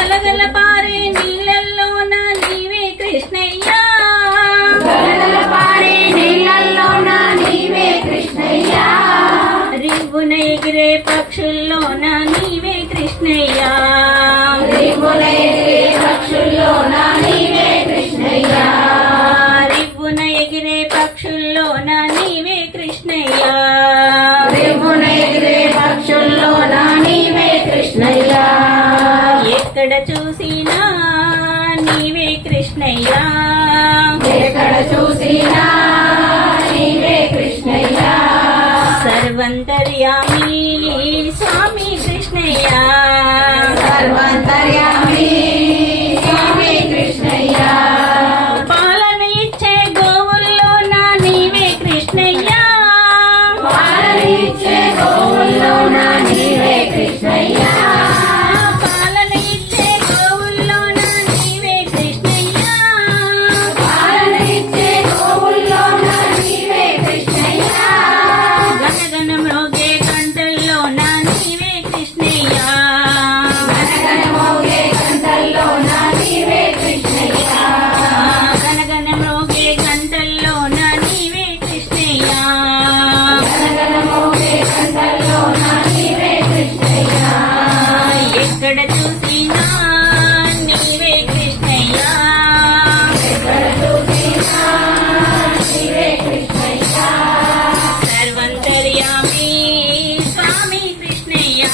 గలగల పారే నీళ్ళల్లోన నీవే కృష్ణయ్యా, గలగల పారే నీళ్ళల్లోన నీవే కృష్ణయ్యా, రివ్వున ఎగిరే పక్షుల్లోన నీవే కృష్ణయ్యా, రివ్వున ఎగిరే పక్షుల్లోన నీవే కృష్ణయ్యా, రివ్వున ఎగిరే పక్షుల్లోన నీవే కృష్ణయ్యా, రివ్వున ఎగిరే పక్షుల్లోన నీవే కృష్ణయ్యా, ఎక్కడ చూసినా నీవే కృష్ణయ్యా, ఎక్కడ చూసినా నీవే కృష్ణయ్యా, సర్వంతర్యామి స్వామి కృష్ణయ్యా, సర్వాంతర్యామి స్వామి కృష్ణయ్యా, పాలన ఇచ్చే గోవుల్లోన నీవే కృష్ణయ్యా, పాలన ఇచ్చే గోవుల్లోన నీవే కృష్ణయ్యా, పాలన ఇచ్చే గోవుల్లోన నీవే కృష్ణయ్యా, పాలన ఇచ్చే గోవుల్లోన నీవే కృష్ణయ్యా, గనగన మ్రోగే గంటల్లోన నీవే కృష్ణయ్యా, గనగన మోగే గంటల్లోన నీవే కృష్ణయ్యా, గనగన మ్రోగే గంటల్లోన నీవే కృష్ణయ్యా, గనగన మోగే గంటల్లోన నీవే కృష్ణయ్యా, ఎక్కడ చూసినా నీవే కృష్ణయ్యా, ఎక్కడ చూసినా నీవే కృష్ణయ్యా, సర్వంతర్యామి స్వామి కృష్ణయ్యా,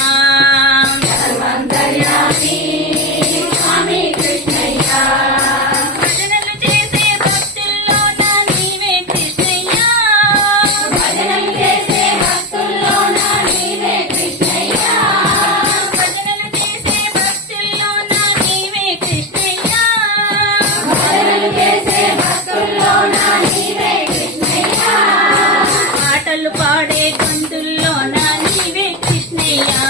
సర్వాంతర్యామి స్వామి కృష్ణయ్యా, భజనలు చేసే భక్తుల్లోన నీవే కృష్ణయ్యా, భజనలు చేసే భక్తుల్లోన నీవే కృష్ణయ్యా, భజనలు చేసే భక్తుల్లోన నీవే కృష్ణయ్యా, భజనలు చేసే భక్తుల్లోన నీవే కృష్ణయ్యా, పాటలు పాడే గొంతుల్లోన నీవే కృష్ణయ్యా,